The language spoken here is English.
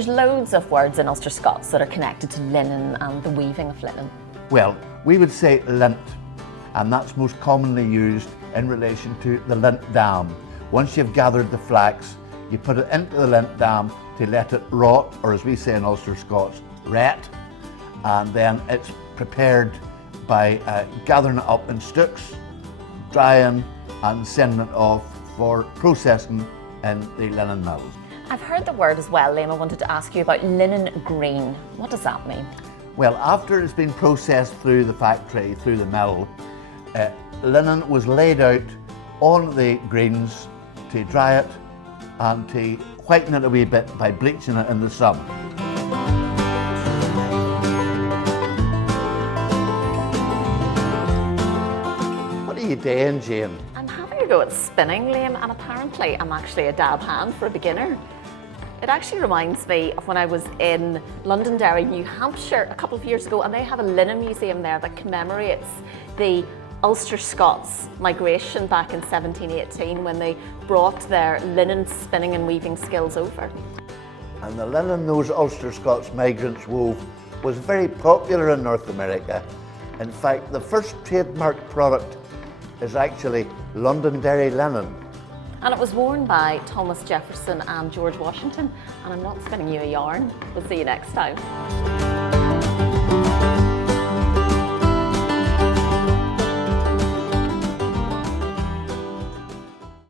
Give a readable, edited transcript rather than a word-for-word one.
there's loads of words in Ulster-Scots that are connected to linen and the weaving of linen. Well, we would say lint, and that's most commonly used in relation to the lint dam. Once you've gathered the flax, you put it into the lint dam to let it rot, or as we say in Ulster-Scots, ret, and then it's prepared by gathering it up in stooks, drying and sending it off for processing in the linen mills. I've heard the word as well, Liam. I wanted to ask you about linen green. What does that mean? Well, after it's been processed through the factory, through the mill, linen was laid out on the greens to dry it and to whiten it a wee bit by bleaching it in the sun. What are you doing, Jane? I'm having a go at spinning, Liam, and apparently I'm actually a dab hand for a beginner. It actually reminds me of when I was in Londonderry, New Hampshire a couple of years ago, and they have a linen museum there that commemorates the Ulster-Scots migration back in 1718 when they brought their linen spinning and weaving skills over. And the linen those Ulster-Scots migrants wove was very popular in North America. In fact, the first trademark product is actually Londonderry Linen. And it was worn by Thomas Jefferson and George Washington. And I'm not spinning you a yarn. We'll see you next time.